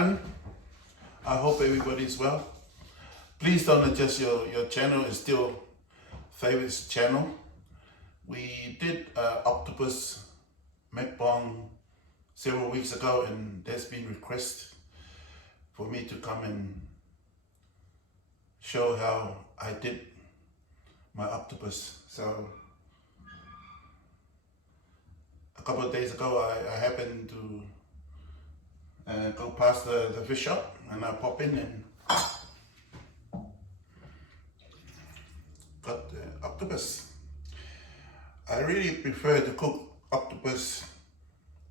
everyone. I hope everybody's well. Please don't adjust your channel. It's still Faye's channel. We did Octopus mukbang several weeks ago, and there's been requests for me to come and show how I did my octopus. So a couple of days ago I happened to go past the fish shop, and I pop in and got the octopus. I really prefer to cook octopus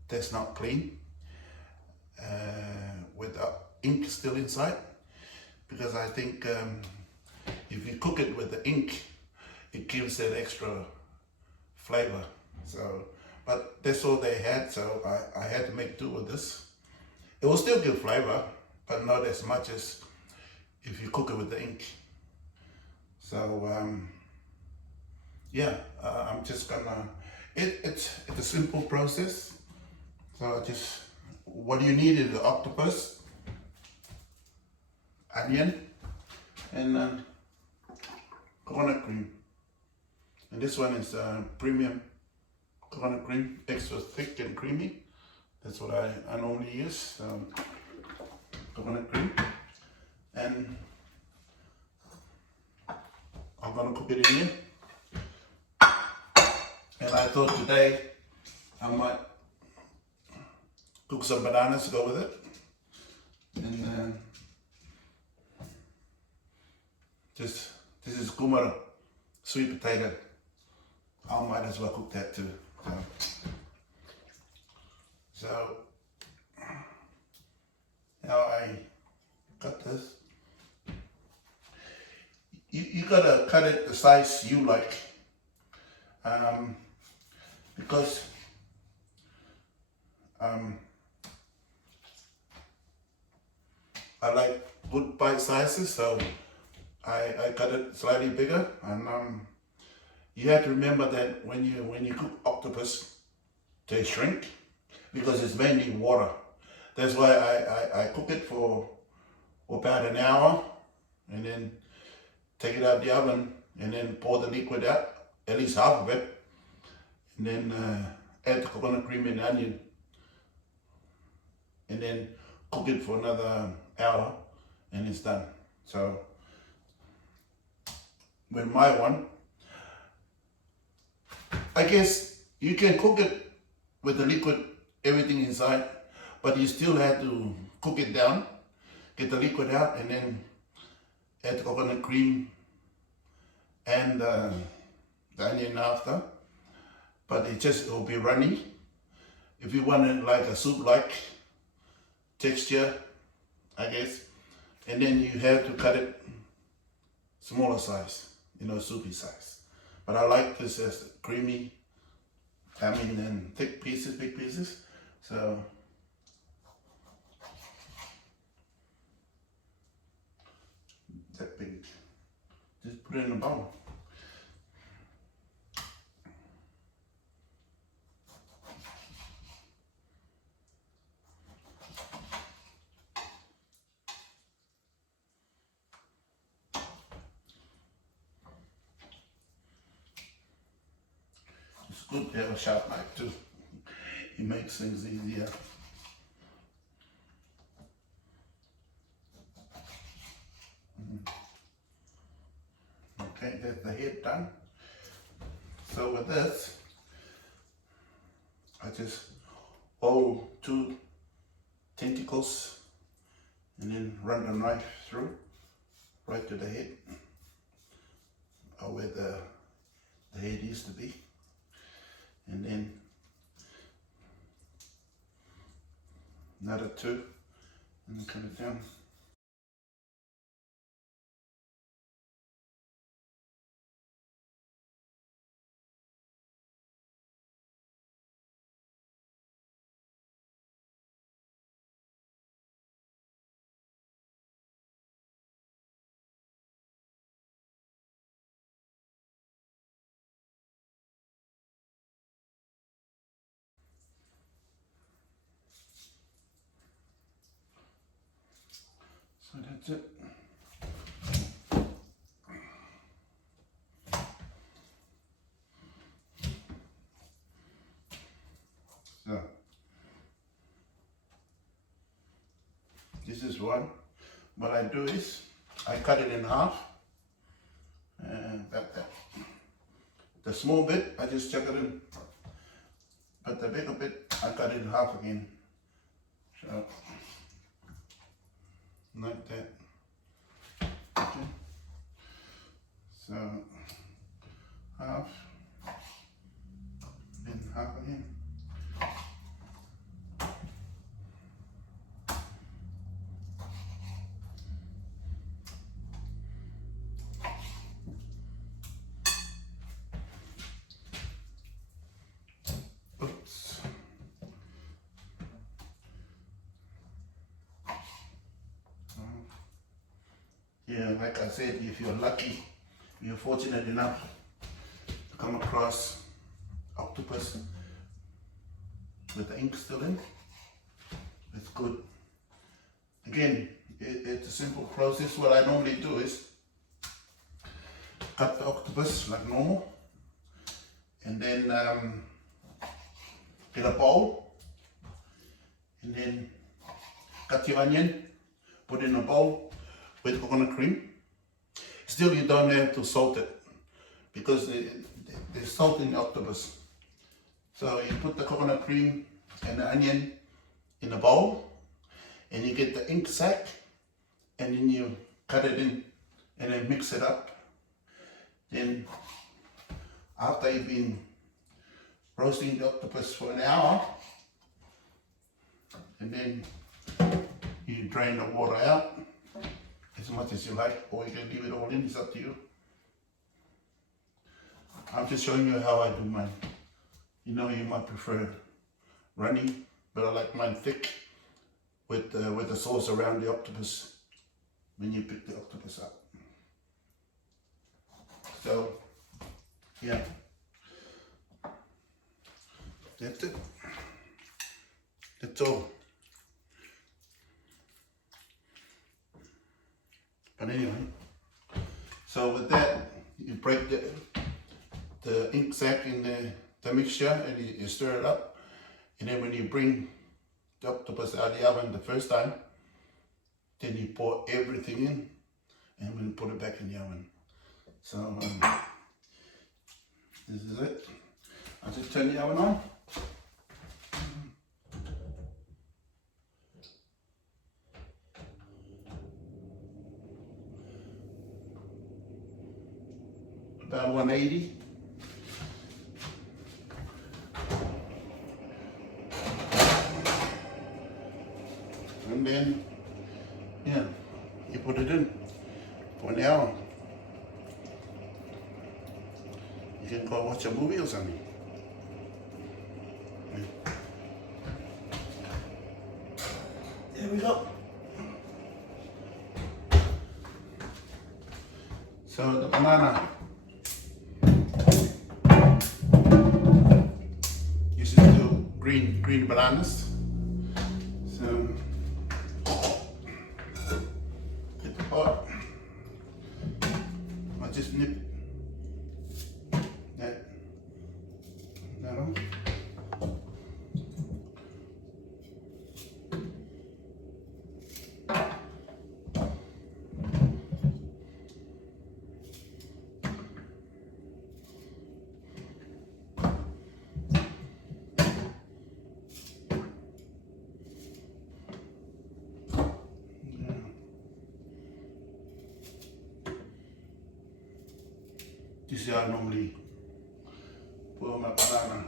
that's not clean, with the ink still inside, because I think if you cook it with the ink, it gives that extra flavor. So, but that's all they had, so I had to make do with this. It will still give flavor, but not as much as if you cook it with the ink. So yeah, I'm just gonna, it's a simple process. So what you need is the octopus, onion, and coconut cream. And this one is premium coconut cream, extra thick and creamy. That's what I normally use, coconut cream. And I'm gonna cook it in here. And I thought today I might cook some bananas to go with it. And this is kumara, sweet potato. I might as well cook that too. So now I cut this. You gotta cut it the size you like, because I like good bite sizes, so I cut it slightly bigger. And you have to remember that when you cook octopus, they shrink because it's mainly water. That's why I cook it for about an hour, and then take it out of the oven, and then pour the liquid out, at least half of it, and then add the coconut cream and onion, and then cook it for another hour, and it's done. So with my one, I guess you can cook it with the liquid, everything inside, but you still have to cook it down, get the liquid out, and then add the coconut cream and the onion after. But it will be runny. If you want it like a soup-like texture, I guess, and then you have to cut it smaller size, soupy size. But I like this as creamy, and thick pieces, big pieces. So that big. Just put it in a bowl. It's good to have a sharp knife too. It makes things easier. Okay, that's the head done. So with this, I just hold 2 tentacles and then run the knife through right to the head, or where the head used to be, and then another 2, and then cut it down. That's it. So, this is one. What I do is, I cut it in half, and that. The small bit, I just chuck it in, but the bigger bit, I cut it in half again. So, like that. Okay. So, half, then half again. Oops. Yeah, like I said, if you're lucky, you're fortunate enough to come across octopus with the ink still in, it's good. Again, it's a simple process. What I normally do is cut the octopus like normal, and then get a bowl, and then cut your onion, put in a bowl with coconut cream. Still, you don't have to salt it because there's salt in the octopus. So you put the coconut cream and the onion in a bowl, and you get the ink sac, and then you cut it in and then mix it up. Then after you've been roasting the octopus for an hour, and then you drain the water out as much as you like, or you can leave it all in, it's up to you. I'm just showing you how I do mine. You know, you might prefer runny, but I like mine thick with the sauce around the octopus when you pick the octopus up. So, yeah, that's it. That's all. But anyway, so with that, you break the ink sac in the mixture, and you stir it up. And then when you bring the octopus out of the oven the first time, then you pour everything in, and then put it back in the oven. So this is it. I'll just turn the oven on. About 180. And then, yeah, you put it in for an hour. You can go watch a movie or something. There we go. So the banana. Used to do green bananas. So get the pot. I just nip that on. This is how I normally put on my banana.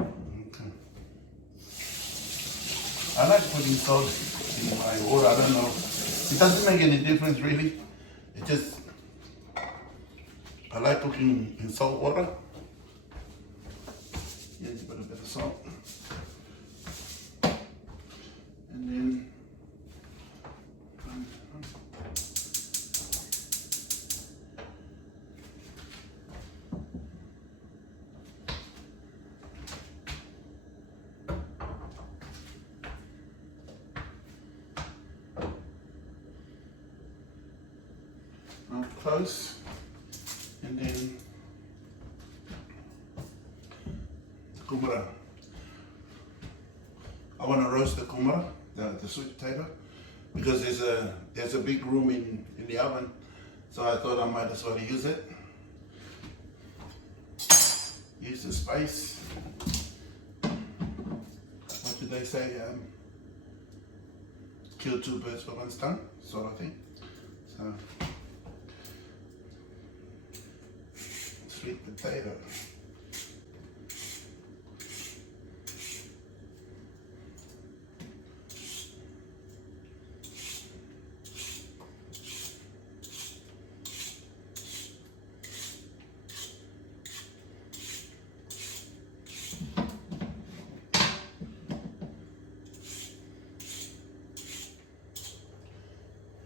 Okay. I like putting salt in my water. I don't know. It doesn't make any difference really. It just, I like cooking in salt water. Yes, put a bit of salt. And then close, and then kumara. I want to roast the kumara, the sweet potato, because there's a big room in the oven, so I thought I might as well use it. Use the spice. What do they say? Kill two birds with one stone, sort of thing. So, sweet potato.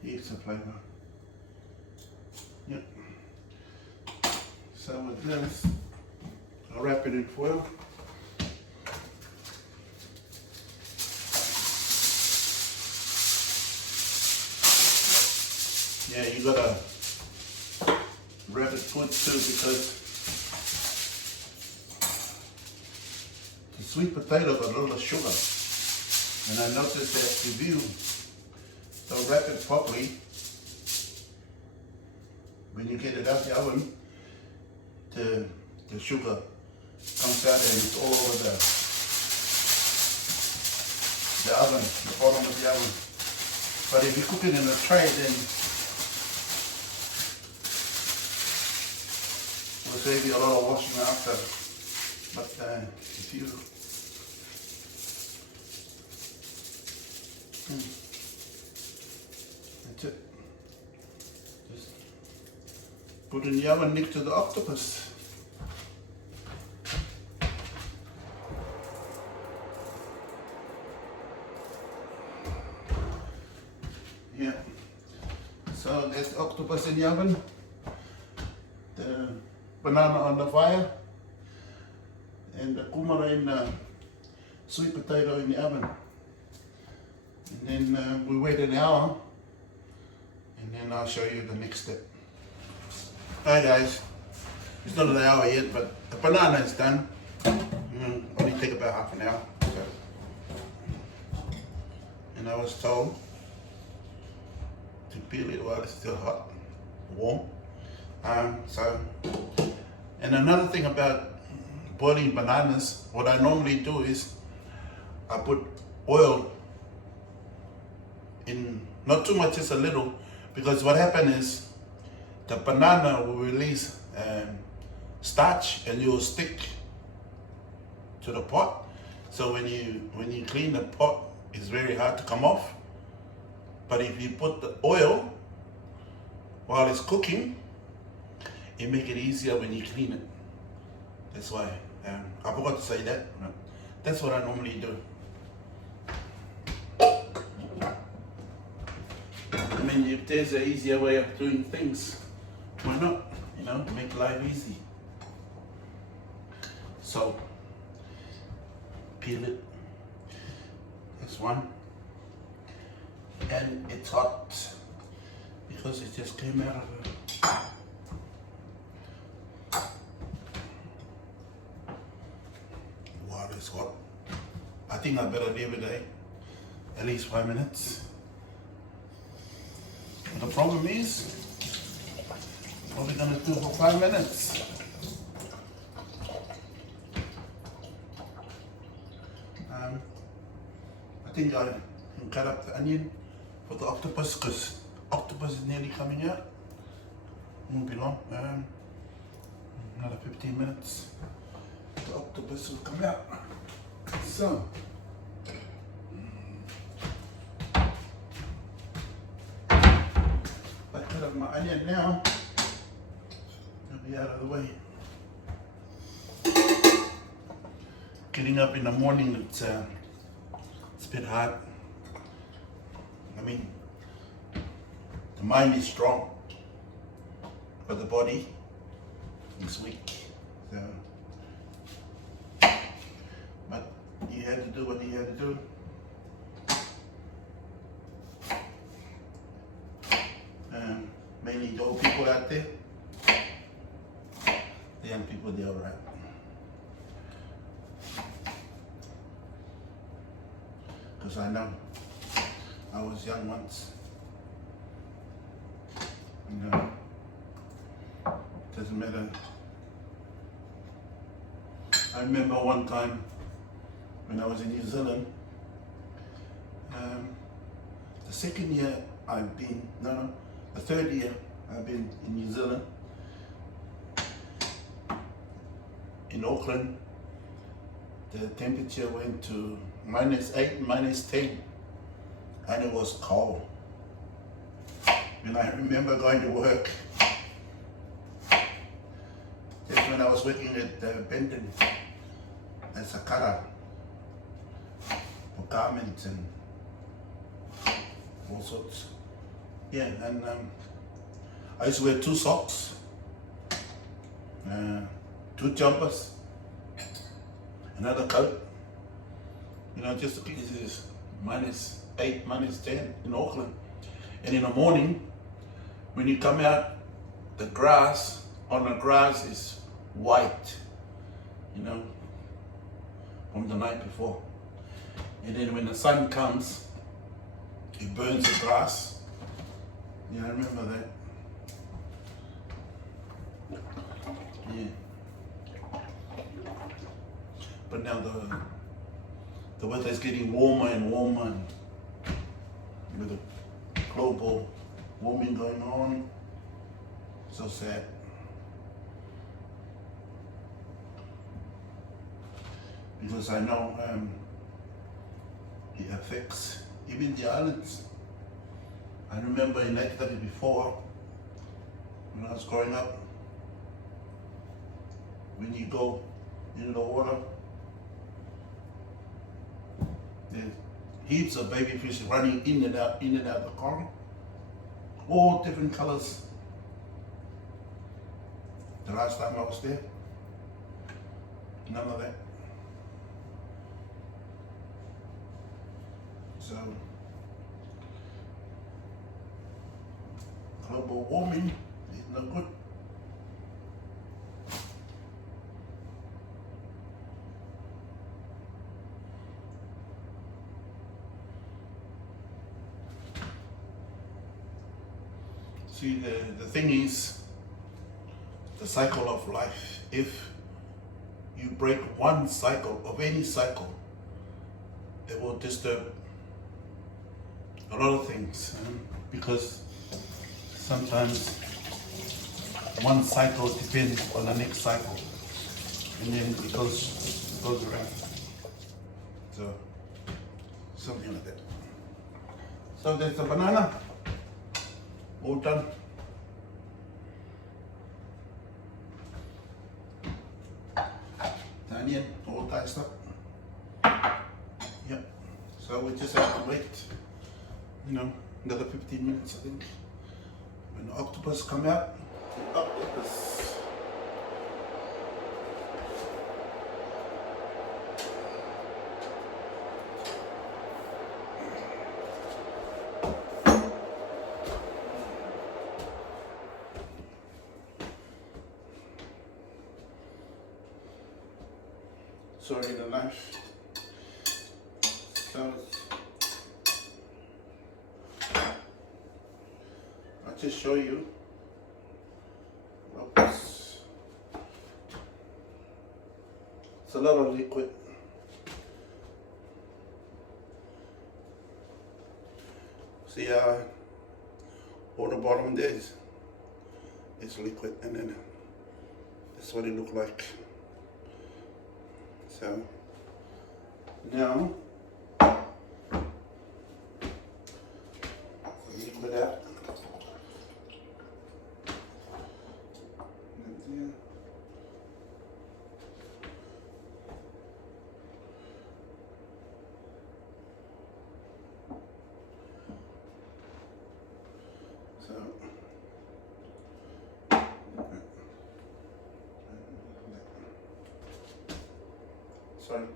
Here's the flavor. Yep. So with this, I'll wrap it in foil. Yeah, you gotta wrap it good too, because the sweet potato got a little sugar. And I noticed that if you don't wrap it properly, when you get it out the oven, the sugar comes out and it's all over the oven, the bottom of the oven. But if you cook it in a tray, then it will save you a lot of washing after. But if you that's it. Just put in the oven next to the octopus. Yeah. So there's the octopus in the oven. The banana on the fire. And the kumara and the sweet potato in the oven. And then we wait an hour, and then I'll show you the next step. Alright guys, it's not an hour yet, but the banana is done. Only take about half an hour. So. And I was told to peel it while it's still hot, warm. And another thing about boiling bananas, what I normally do is I put oil in, not too much, just a little, because what happens is the banana will release starch and it will stick to the pot. So when you clean the pot, it's very hard to come off. But if you put the oil while it's cooking, it makes it easier when you clean it. That's why I forgot to say that. That's what I normally do. I mean, if there's an easier way of doing things, why not? You know, make life easy. So, peel it. That's one. And it's hot because it just came out of a... Water is hot. I think I better leave it at least 5 minutes. The problem is, what are we gonna do for 5 minutes? I think I can cut up the onion for the octopus, because octopus is nearly coming out. Won't be long. Another 15 minutes. The octopus will come out. So. Cut up my onion now, it'll be out of the way. Getting up in the morning, it's a bit hard. I mean, the mind is strong, but the body is weak. So, but you have to do what you have to do. mainly the old people out there. The young people, they're alright. Because I know I was young once. You know, doesn't matter. I remember one time when I was in New Zealand, the second year I've been, the third year I've been in New Zealand, in Auckland, the temperature went to -8, -10, and it was cold. And I remember going to work. That's when I was working at Benton as a cutter for garments and all sorts. Yeah, and I used to wear 2 socks, 2 jumpers, another coat, just because it's -8, -10 in Auckland. And in the morning, when you come out, the grass is white, from the night before. And then when the sun comes, it burns the grass. Yeah, I remember that. Yeah. But now the weather is getting warmer and warmer, and with the global warming going on. So sad. Because I know it affects even the islands. I remember in 1934, when I was growing up, when you go in the water, there's heaps of baby fish running in and out of the coral, all different colors. The last time I was there, none of that. So, global warming is no good. See, the thing is, the cycle of life. If you break one cycle of any cycle, it will disturb a lot of things, because sometimes one cycle depends on the next cycle, and then it goes around. So something like that. So there's a banana, all done. The onion, all diced up. Yep. So we just have to wait, another 15 minutes, I think. When the octopus come out, the octopus. Sorry, the knife. So I'll just show you. It's a lot of liquid. See, all the bottom there is liquid, and then that's what it looked like. So now, liquid out. So, sorry.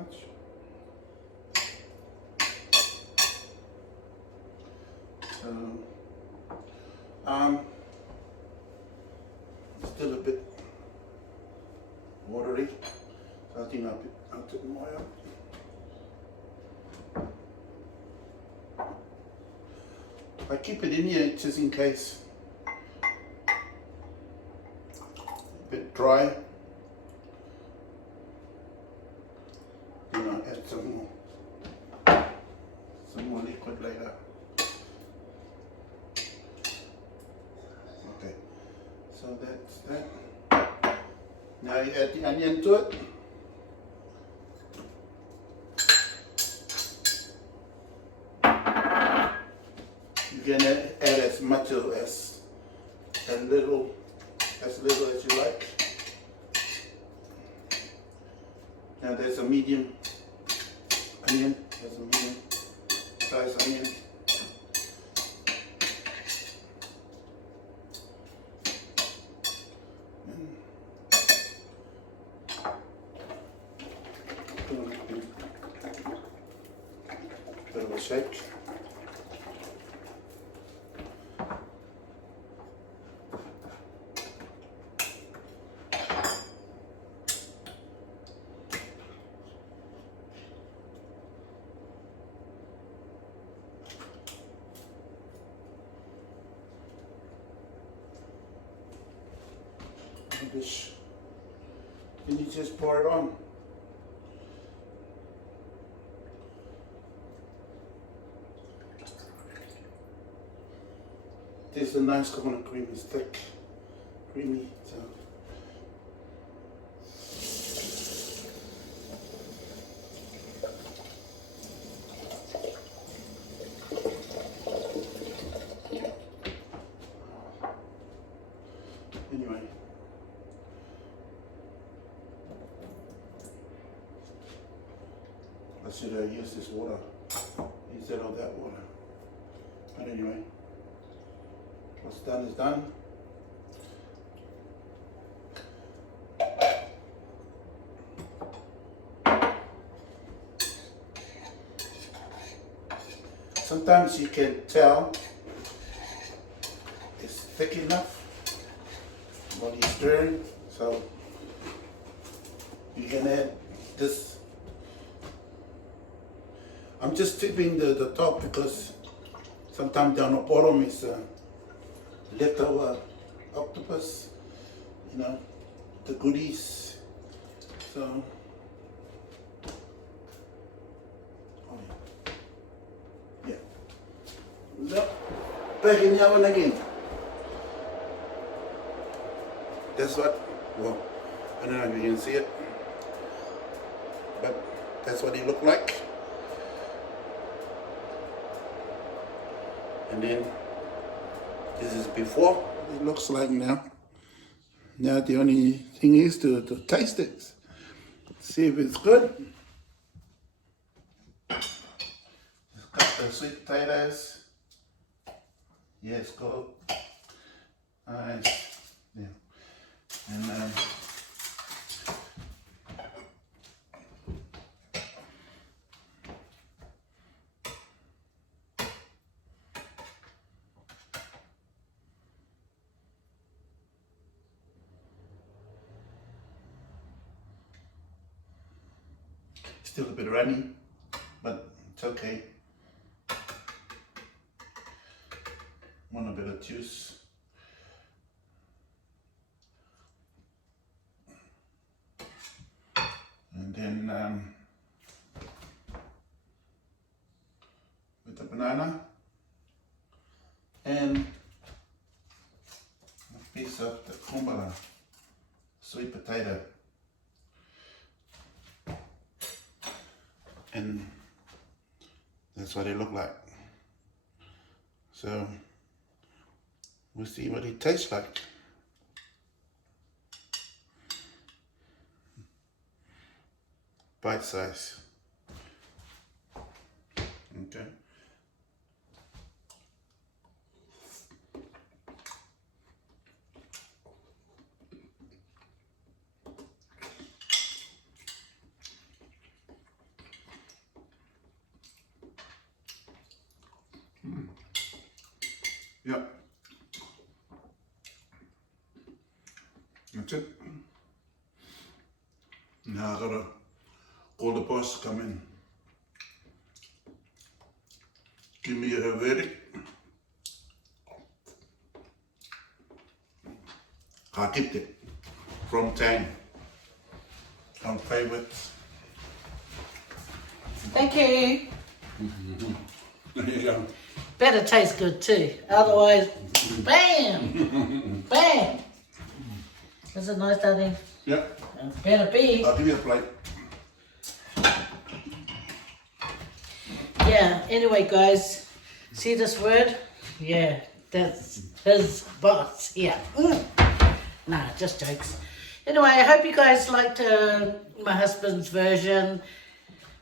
much. So, still a bit watery. So I think I'll take more out. I keep it in here just in case. A bit dry. Then I'll add some more liquid later. Okay, so that's that. Now you add the onion to it. You can add as much or as little as you like. Now there's a medium onion. There's a medium size onion. Bit of a shake. Then you just pour it on. This is a nice coconut cream. It's thick, creamy. So. Anyway. I should have used this water instead of that water. But anyway, what's done is done. Sometimes you can tell it's thick enough while you're stirring, so you can add this. I'm just tipping the top because sometimes down the bottom is leftover octopus, you know, the goodies. So, oh yeah. Look, back in the oven again. That's what, well, I don't know if you can see it, but that's what it looked like. And then this is before it looks like now. Now the only thing is to taste it, see if it's good. It's got the sweet potatoes. Yes, good. Nice. Yeah. And still a bit runny, but it's okay. Want a bit of juice. And then with the banana and a piece of the kumbala, sweet potato. And that's what it looked like. So we'll see what it tastes like. Bite size. Okay. Yeah. That's it. Now I gotta call the boss, come in. Give me a verdict. Hakite from Tang. On favorites. Thank you. There you go. Better taste good too. Otherwise, bam! Bam! Is it nice, darling? Yeah. It better be. I'll give you a plate. Yeah, anyway, guys, see this word? Yeah, that's his boss. Yeah. Nah, just jokes. Anyway, I hope you guys liked my husband's version.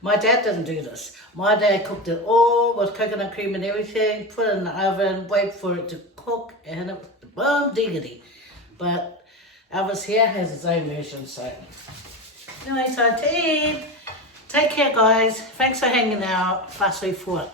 My dad didn't do this. My dad cooked it all with coconut cream and everything, put it in the oven, wait for it to cook, and it was boom diggity. But Elvis here has his own version, so. Anyway, time to eat. Take care, guys. Thanks for hanging out. Fasui for it.